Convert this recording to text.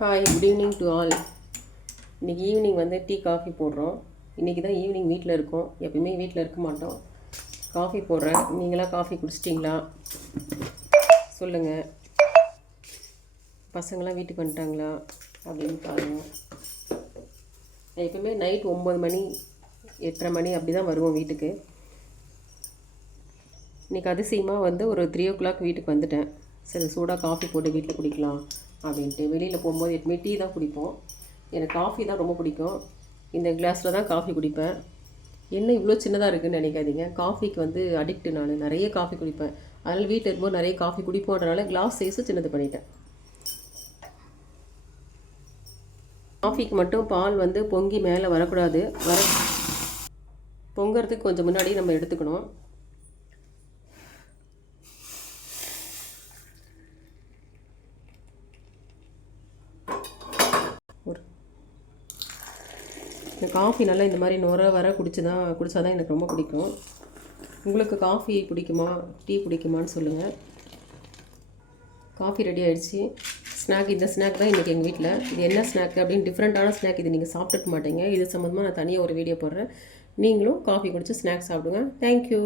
Hi, good evening to all. இன்றைக்கி evening வந்து tea coffee போடுறோம். இன்றைக்கி தான் ஈவினிங் வீட்டில் இருக்கோம். எப்பவுமே வீட்டில் இருக்க மாட்டோம். காஃபி போடுறேன். நீங்களாம் காஃபி குடிச்சிட்டிங்களா சொல்லுங்கள். பசங்களாம் வீட்டுக்கு வந்துட்டாங்களா அப்படின்னு பாருங்கள். எப்பவுமே நைட் 9 மணி 8:30 மணி அப்படி தான் வருவோம் வீட்டுக்கு. இன்றைக்கி அதிசயமாக வந்து ஒரு 3 o'clock வீட்டுக்கு வந்துட்டேன். சரி, சூடாக காஃபி போட்டு வீட்டில் குடிக்கலாம் அப்படின்ட்டு. வெளியில் போகும்போது எப்பவுமே டீ தான் குடிப்போம். எனக்கு காஃபி தான் ரொம்ப பிடிக்கும். இந்த கிளாஸில் தான் காஃபி குடிப்பேன். என்ன இவ்வளோ சின்னதாக இருக்குதுன்னு நினைக்காதீங்க. காஃபிக்கு வந்து அடிக்ட்டு. நான் நிறைய காஃபி குடிப்பேன். அதனால் வீட்டில் இருக்கும்போது நிறைய காஃபி குடிப்போன்றனால கிளாஸ் சைஸு சின்னது பண்ணிட்டேன். காஃபிக்கு மட்டும் பால் வந்து பொங்கி மேலே வரக்கூடாது. பொங்கிறதுக்கு கொஞ்சம் முன்னாடி நம்ம எடுத்துக்கணும். இந்த காஃபி நல்லா இந்த மாதிரி நுர வர குடிச்சா தான் எனக்கு ரொம்ப பிடிக்கும். உங்களுக்கு காஃபி பிடிக்குமா, டீ பிடிக்குமான்னு சொல்லுங்கள். காஃபி ரெடி ஆகிடுச்சு. ஸ்நாக், இந்த ஸ்நாக் தான் இன்றைக்கி எங்கள் வீட்டில். இது என்ன ஸ்நாக் அப்படின்னு டிஃப்ரெண்ட்டான ஸ்நாக். இது நீங்கள் சாப்பிட்டுக்க மாட்டீங்க. இது சம்மந்தமாக நான் தனியாக ஒரு வீடியோ போடுறேன். நீங்களும் காஃபி குடித்து ஸ்நாக்ஸ் சாப்பிடுங்க. தேங்க்யூ.